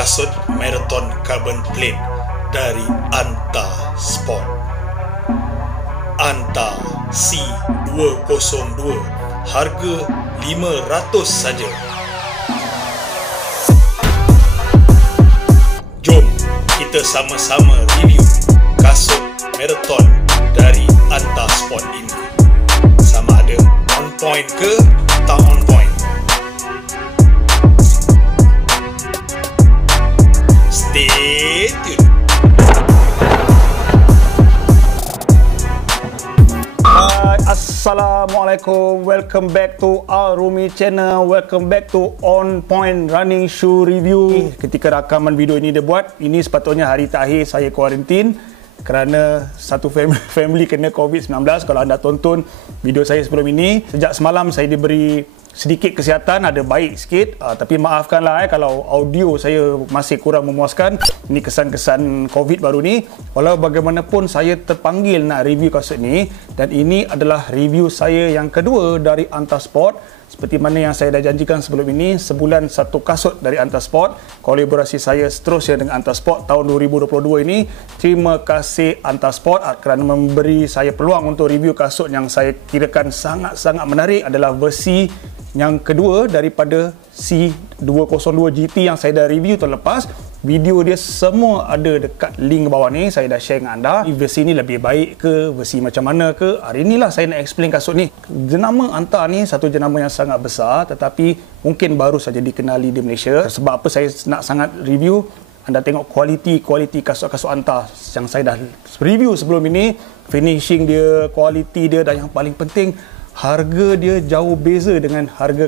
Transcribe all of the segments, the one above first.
kasut Marathon Carbon Plate dari Anta Sport. Anta C202, harga RM500 saja. Jom kita sama-sama review kasut Marathon dari Anta Sport ini. Sama ada on point ke tak on point. Stay tuned. Assalamualaikum, welcome back to our Rumi channel, welcome back to On Point Running Shoe Review. Ketika rakaman video ini dia buat, ini sepatutnya hari terakhir saya kuarantin kerana satu family kena COVID-19. Kalau anda tonton video saya sebelum ini, sejak semalam saya diberi sedikit kesihatan, ada baik sikit, tapi maafkanlah kalau audio saya masih kurang memuaskan. Ini kesan-kesan COVID baru ni. Walau bagaimanapun saya terpanggil nak review kasut ni, dan ini adalah review saya yang kedua dari Anta Sport. Seperti mana yang saya dah janjikan sebelum ini, sebulan satu kasut dari Anta Sport. Kolaborasi saya seterusnya dengan Anta Sport tahun 2022 ini. Terima kasih Anta Sport kerana memberi saya peluang untuk review kasut yang saya kirakan sangat-sangat menarik. Adalah versi yang kedua daripada C202 GT yang saya dah review tahun lepas. Video dia semua ada dekat link bawah ni, saya dah share dengan anda. Versi ni lebih baik ke, versi macam mana ke, hari inilah saya nak explain kasut ni. Jenama Anta ni satu jenama yang sangat besar, tetapi mungkin baru saja dikenali di Malaysia. Sebab apa saya nak sangat review, anda tengok kualiti kasut-kasut Anta yang saya dah review sebelum ini. Finishing dia, kualiti dia, dan yang paling penting, harga dia jauh beza dengan harga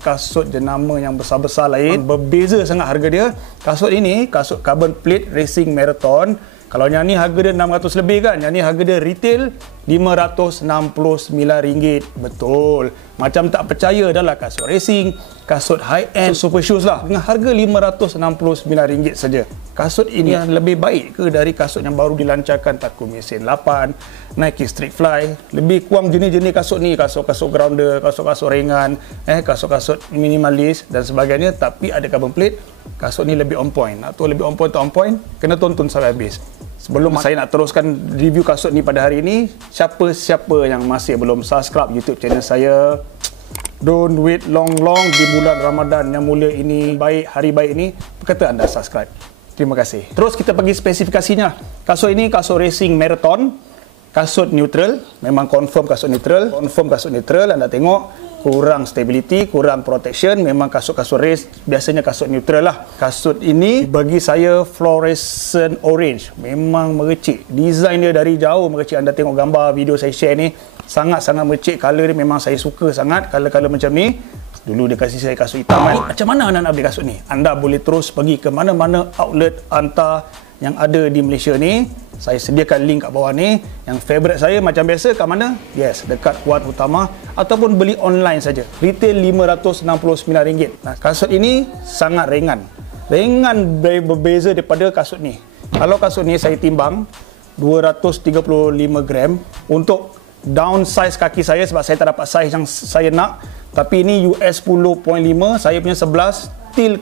kasut jenama yang besar-besar lain. Berbeza sangat harga dia. Kasut ini, kasut Carbon Plate Racing Marathon. Kalau yang ni harga dia 600 lebih kan, yang ni harga dia retail RM569. Betul. Macam tak percaya adalah kasut racing, kasut high-end, super shoes lah, dengan harga RM569 saja. Kasut ini yang lebih baik ke dari kasut yang baru dilancarkan Takumi Sen 8, Nike Street Fly? Lebih kurang jenis-jenis kasut ni, kasut-kasut grounder, kasut-kasut ringan, kasut-kasut minimalis dan sebagainya, tapi ada carbon plate. Kasut ni lebih on point. Nak tahu lebih on point tak on point, kena tonton sampai habis. Sebelum saya nak teruskan review kasut ni pada hari ini, siapa-siapa yang masih belum subscribe YouTube channel saya, don't wait long-long di bulan Ramadan yang mulia ini, hari baik ini, berkata anda subscribe. Terima kasih. Terus kita pergi spesifikasinya. Kasut ini kasut racing marathon, kasut neutral, memang confirm kasut neutral. Anda tengok kurang stability, kurang protection, memang kasut-kasut race biasanya kasut neutral lah. Kasut ini bagi saya fluorescent orange, memang merecik. Design dia dari jauh merecik. Anda tengok gambar video saya share ni, sangat-sangat merecik. Color dia memang saya suka sangat, color-color macam ni. Dulu dia kasih saya kasut hitam kan. Macam mana anda nak beli kasut ni? Anda boleh terus pergi ke mana-mana outlet Anta yang ada di Malaysia ni. Saya sediakan link kat bawah ni. Yang favourite saya macam biasa kat mana? Yes, dekat Kuat Utama, ataupun beli online saja. Retail RM569. Nah, kasut ini sangat ringan. Berbeza daripada kasut ni. Kalau kasut ni saya timbang 235 gram untuk downsize kaki saya sebab saya tak dapat size yang saya nak. Tapi ini US 10.5, saya punya 11 still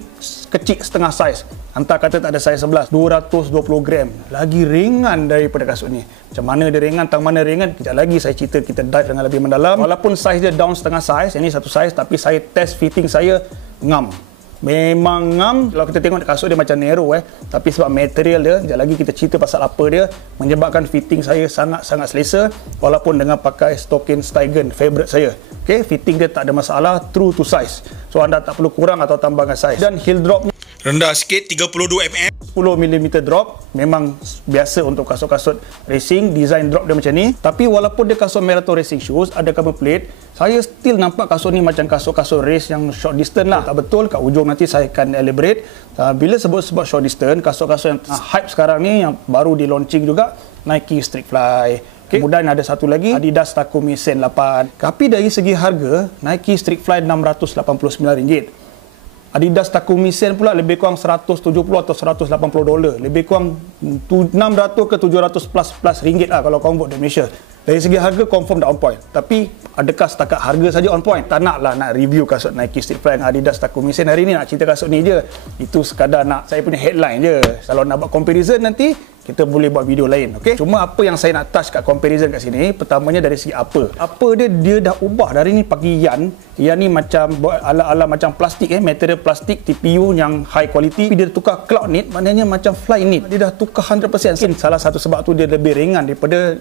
kecil setengah saiz. Anta kata tak ada saiz 11, 220 gram. Lagi ringan daripada kasut ni. Macam mana dia ringan, tang mana ringan, kejap lagi saya cerita, kita dive dengan lebih mendalam. Walaupun saiz dia down setengah saiz, ini satu saiz, tapi saya test fitting saya ngam. Memang ngam. Kalau kita tengok kasut dia macam narrow tapi sebab material dia, sekejap lagi kita cerita pasal apa dia, menyebabkan fitting saya sangat-sangat selesa. Walaupun dengan pakai Stocking Steigen, favourite saya. Okay, fitting dia tak ada masalah, true to size. So anda tak perlu kurang atau tambahkan size. Dan heel dropnya rendah sikit, 32mm. 10mm drop, memang biasa untuk kasut-kasut racing. Design drop dia macam ni. Tapi walaupun dia kasut marathon racing shoes, ada carbon plate, saya still nampak kasut ni macam kasut-kasut race yang short distance lah. Tak betul, kat ujung nanti saya akan elaborate. Bila sebut short distance, kasut-kasut yang hype sekarang ni, yang baru di launching juga, Nike Street Fly. Kemudian ada satu lagi, Adidas Takumi Sen 8. Tapi dari segi harga, Nike Street Fly RM689. Adidas Takumi Sen pula lebih kurang 170 atau $180. Lebih kurang 600 ke 700 plus ringgit lah kalau convert di Malaysia. Dari segi harga confirm dah on point. Tapi adakah setakat harga saja on point? Tak naklah nak review kasut Nike Street Fly dengan Adidas Takumi Sen hari ni, nak cerita kasut ni je. Itu sekadar nak saya punya headline je. Kalau nak buat comparison nanti kita boleh buat video lain, okey? Cuma apa yang saya nak touch kat comparison kat sini, pertamanya dari segi apa dia dah ubah dari ni pakai yarn ni macam ala-ala macam plastik, material plastik TPU yang high quality, dia tukar cloud knit, maknanya macam fly knit. Dia dah tukar 100%. Mungkin salah satu sebab tu dia lebih ringan daripada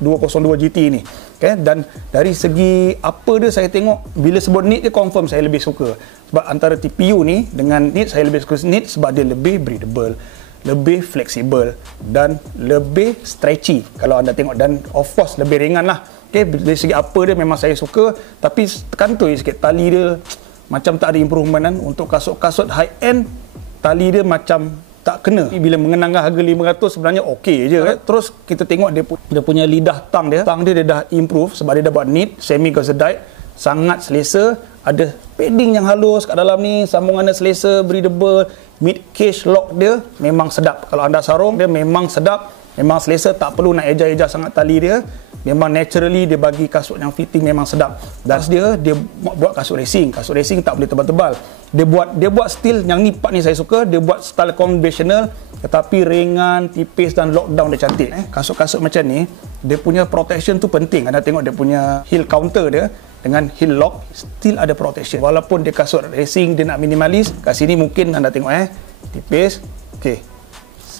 202 GT ni, okey? Dan dari segi apa dia, saya tengok bila sebut knit dia confirm saya lebih suka. Sebab antara TPU ni dengan knit, saya lebih suka knit sebab dia lebih breathable, lebih fleksibel dan lebih stretchy kalau anda tengok, dan of course lebih ringan lah. Okay, dari segi apa dia memang saya suka, tapi kantoi sikit tali dia macam tak ada improvement kan. Untuk kasut-kasut high end, tali dia macam tak kena. Bila mengenangkan harga 500 sebenarnya okey je kan. Terus kita tengok dia punya lidah tang dia dah improve sebab dia dah buat knit, semi gausserdite, sangat selesa. Ada padding yang halus kat dalam ni, sambungan dia selesa, breathable, mid cage lock dia memang sedap. Kalau anda sarung dia memang sedap, memang selesa, tak perlu nak eja-eja sangat tali dia. Memang naturally dia bagi kasut yang fitting memang sedap. Dan dia buat kasut racing. Kasut racing tak boleh tebal-tebal. Dia buat style yang ni, part ni saya suka. Dia buat style konvensional tetapi ringan, tipis dan lockdown dia cantik. Kasut-kasut macam ni, dia punya protection tu penting. Anda tengok dia punya heel counter dia dengan heel lock still ada protection. Walaupun dia kasut racing, dia nak minimalis, kat sini mungkin anda tengok tipis. Okey.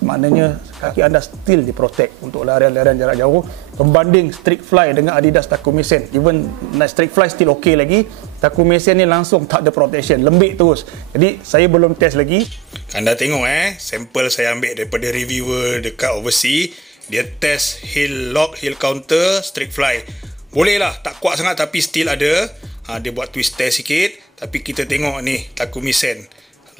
Maknanya kaki anda still diprotect untuk larian-larian jarak jauh. Pembanding Street Fly dengan Adidas Takumi Sen, even Street Fly still okey lagi, Takumi Sen ni langsung tak ada protection, lembik terus. Jadi saya belum test lagi. Anda tengok sampel saya ambil daripada reviewer dekat overseas. Dia test heel lock, heel counter Street Fly. Boleh lah, tak kuat sangat tapi still ada. Dia buat twist test sikit. Tapi kita tengok ni Takumi Sen,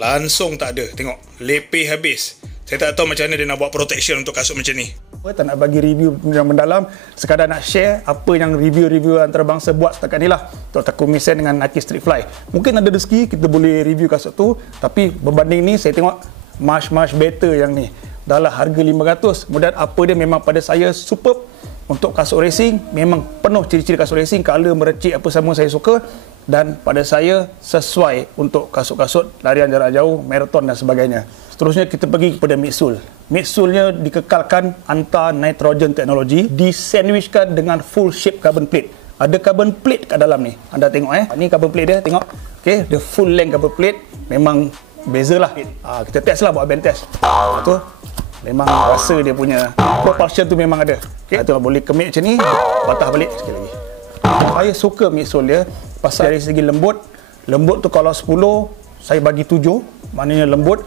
langsung tak ada. Tengok, lepeh habis. Saya tak tahu macam mana dia nak buat protection untuk kasut macam ni. Tak nak bagi review yang mendalam, sekadar nak share apa yang review-review antarabangsa buat setakat ni lah untuk Takumi Sen dengan Nike Street Fly. Mungkin ada rezeki kita boleh review kasut tu, tapi berbanding ni saya tengok much better yang ni. Dah lah harga 500. Kemudian apa dia memang pada saya superb. Untuk kasut racing memang penuh ciri-ciri kasut racing, color merecik apa semua saya suka, dan pada saya sesuai untuk kasut-kasut larian jarak jauh, marathon dan sebagainya. Seterusnya kita pergi kepada midsole. Midsolenya dikekalkan anti-nitrogen teknologi, disandwichkan dengan full shape carbon plate. Ada carbon plate kat dalam ni. Anda tengok ni carbon plate dia, tengok. Okey, the full length carbon plate memang bezalah. Kita test lah, buat band test. Tu memang rasa dia punya propulsion tu memang ada. Okay, tu boleh kemik macam ni, patah balik sikit lagi. Saya suka midsole dia pasal dari segi lembut tu kalau 10 saya bagi 7, maknanya lembut.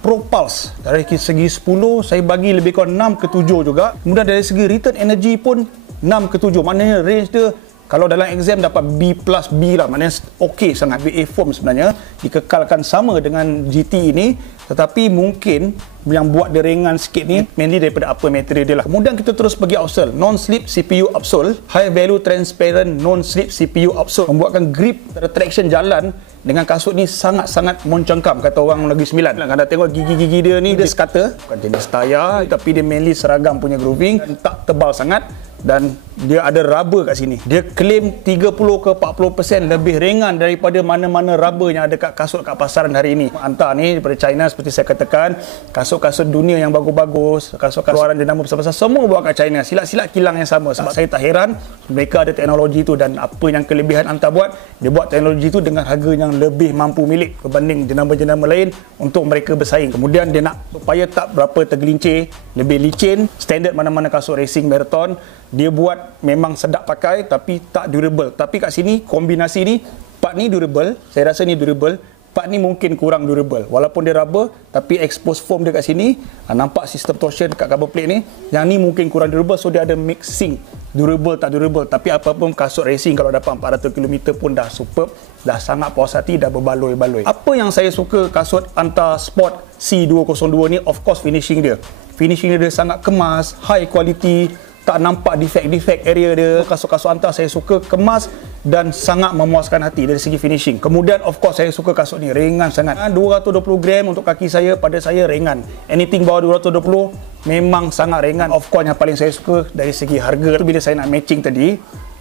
Propulse dari segi 10 saya bagi lebih kurang 6 ke 7 juga. Kemudian dari segi return energy pun 6 ke 7, maknanya range dia kalau dalam exam dapat B+, B lah, maknanya okey sangat. BA foam sebenarnya dikekalkan sama dengan GT ini, tetapi mungkin yang buat dia ringan sikit ni mainly daripada upper material dia lah. Kemudian kita terus pergi outsole, non-slip CPU outsole, high value transparent non-slip CPU outsole, membuatkan grip traction jalan dengan kasut ni sangat-sangat mencengkam, kata orang Negeri Sembilan. Anda tengok gigi-gigi dia ni, dia sekata bukan jenis tayar, tapi dia mainly seragam punya grooving, tak tebal sangat, dan dia ada rubber kat sini. Dia claim 30 ke 40% lebih ringan daripada mana-mana rubber yang ada kat kasut kat pasaran hari ini. Hantar ni daripada China, seperti saya katakan, kasut-kasut dunia yang bagus-bagus, kasut-kasut keluaran jenama besar-besar, semua buat kat China. Silat-silat kilang yang sama. Sebab saya tak heran mereka ada teknologi tu, dan apa yang kelebihan hantar buat, dia buat teknologi tu dengan harga yang lebih mampu milik berbanding jenama-jenama lain untuk mereka bersaing. Kemudian dia nak supaya tak berapa tergelincir, lebih licin, standard mana-mana kasut racing marathon. Dia buat memang sedap pakai tapi tak durable. Tapi kat sini kombinasi ni, part ni durable, saya rasa ni durable, part ni mungkin kurang durable. Walaupun dia rubber tapi expose foam dia kat sini, nampak sistem torsion kat carbon plate ni, yang ni mungkin kurang durable, so dia ada mixing durable tak durable. Tapi apapun kasut racing kalau dapat 400 km pun dah superb, dah sangat puas hati, dah berbaloi-baloi. Apa yang saya suka kasut Anta Sport C202 ni, of course finishing dia. Finishing dia sangat kemas, high quality, tak nampak defect area dia. Kasut-kasut Anta saya suka kemas dan sangat memuaskan hati dari segi finishing. Kemudian of course saya suka kasut ni, ringan sangat. 220 gram untuk kaki saya, pada saya ringan. Anything bawah 220 memang sangat ringan. Of course yang paling saya suka dari segi harga tu, bila saya nak matching tadi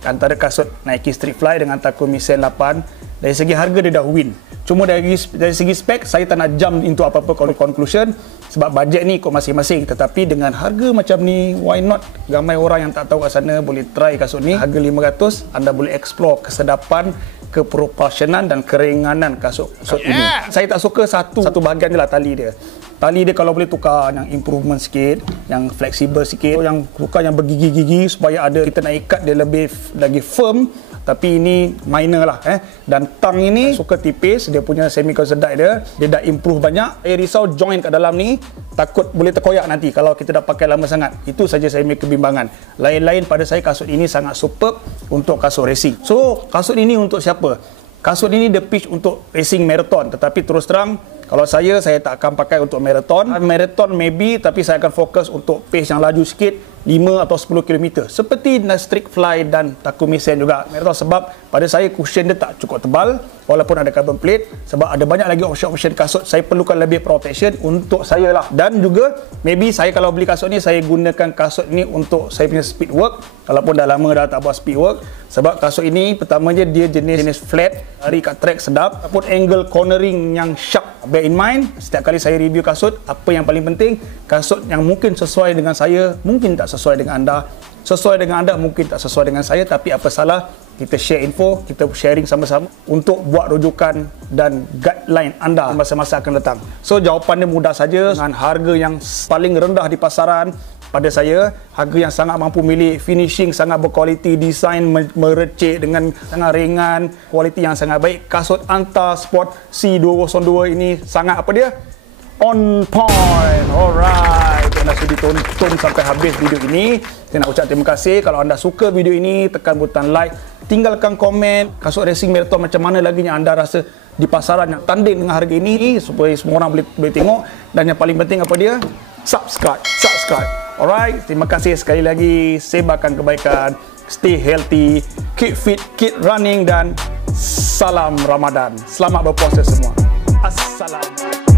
antara kasut Nike Street Fly dengan Takumi Sen 8, dari segi harga dia dah win. Cuma dari segi spek saya tak nak jump into apa-apa conclusion sebab bajet ni ikut masing-masing. Tetapi dengan harga macam ni, why not? Ramai orang yang tak tahu kat sana boleh try kasut ni. Harga 500, anda boleh explore kesedapan, keproporsionan dan keringanan kasut ini. Saya tak suka satu bahagian je lah, tali dia. Tali dia kalau boleh tukar yang improvement sikit, yang fleksibel sikit, yang tukar yang bergigi-gigi supaya ada, kita nak ikat dia lebih lagi firm. Tapi ini minor lah. Dan tang ini suka tipis, dia punya semi concentrate dia dah improve banyak. Saya risau joint kat dalam ni takut boleh terkoyak nanti kalau kita dah pakai lama sangat. Itu saja saya punya kebimbangan. Lain-lain pada saya kasut ini sangat superb untuk kasut racing. So kasut ini untuk siapa? Kasut ini dia pitch untuk racing marathon, tetapi terus terang kalau saya tak akan pakai untuk marathon. Marathon maybe, tapi saya akan fokus untuk pace yang laju sikit, 5 atau 10 km. Seperti Street Fly dan Takumi Sen juga. Marathon sebab pada saya cushion dia tak cukup tebal walaupun ada carbon plate, sebab ada banyak lagi option kasut. Saya perlukan lebih protection untuk saya lah. Dan juga maybe saya kalau beli kasut ni, saya gunakan kasut ni untuk saya punya speed work. Walaupun dah lama dah tak buat speed work, sebab kasut ini pertamanya dia jenis flat, lari kat track sedap, ataupun angle cornering yang sharp. Bear in mind, setiap kali saya review kasut, apa yang paling penting, kasut yang mungkin sesuai dengan saya, mungkin tak sesuai dengan anda. Sesuai dengan anda, mungkin tak sesuai dengan saya, tapi apa salah kita share info, kita sharing sama-sama untuk buat rujukan dan guideline anda masa-masa akan datang. So jawapan dia mudah saja, dengan harga yang paling rendah di pasaran. Pada saya, harga yang sangat mampu milik, finishing sangat berkualiti, desain merecek dengan sangat ringan, kualiti yang sangat baik. Kasut Anta Sport C202 ini sangat apa dia? On point. Alright, anda sudah tonton sampai habis video ini. Saya nak ucap terima kasih. Kalau anda suka video ini, tekan butang like, tinggalkan komen. Kasut racing marathon macam mana lagi yang anda rasa di pasaran yang tanding dengan harga ini, supaya semua orang boleh tengok. Dan yang paling penting apa dia? Subscribe. Alright, terima kasih sekali lagi. Sebarkan kebaikan, stay healthy, keep fit, keep running, dan salam Ramadan. Selamat berpuasa semua. Assalamualaikum.